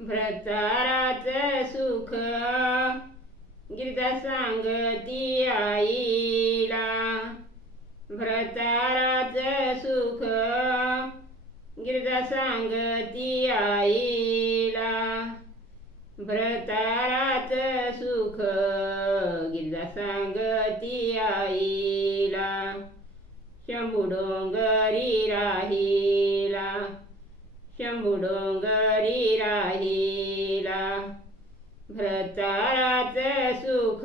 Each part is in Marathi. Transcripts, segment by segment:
व्रताराच सुख. गिरजा सांगती आईला व्रताराच सुख. गिरजा सांगती आईला व्रताराच सुख. गिरजा सांगती आईला शंभू डोंगरी राही शंभू डोंगरी राहिला भ्रताराच सुख.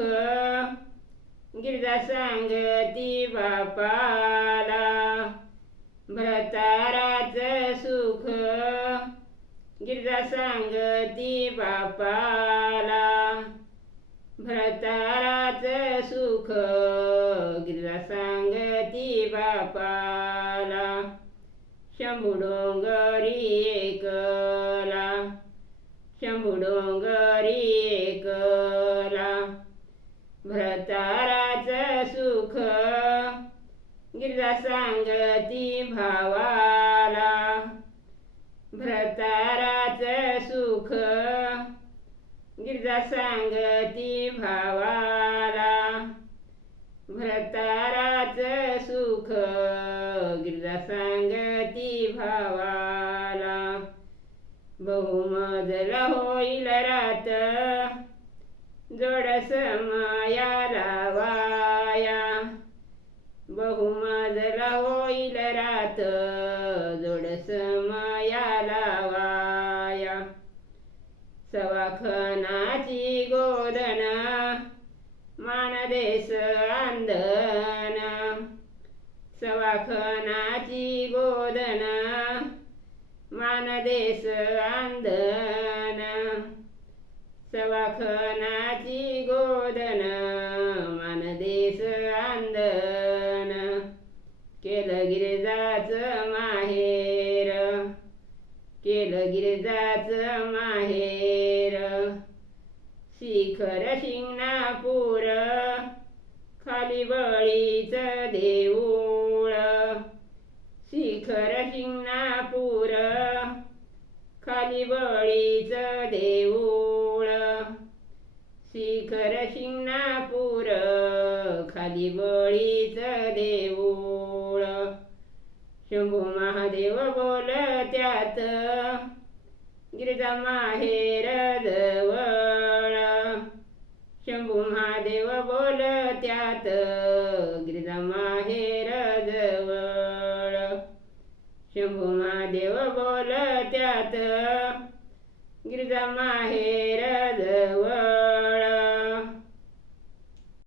गिरजा सांगती बापाला भ्रताराच सुख. गिरजा सांगती बापाला भ्रताराच सुख. गिरजा सांगती बापाला शंभू डोंगरी व्रताराच सुख. गिरजा सांगती भावाला. भ्रताराच सुख. गिरजा सांगती भावाला. भ्रताराच सुख. गिरजा सांगती भावाला. बहुमजला होईल रात. माझला होईल रात जोडस माया लावाया सवाखनाची गोदन मानदेश आंदन. सवाखनाची गोदन मानदेश आंदन. सवाखनाची गोदन मानदेश आंदन. केलं गिरजाच माहेर. शिखर शिंगणापूर खाली बळीच देऊळ. शिखर शिंगणापूर खाली बळीच देऊळ. शिखर शिंगणापूर खाली बळीच देऊळ. शंभू महादेव बोल त्यात गिरिजा माहेर जवळ शंभू महादेव बोल त्यात गिरिजा माहेर जवळ शंभू महादेव बोल त्यात गिरिजा माहेर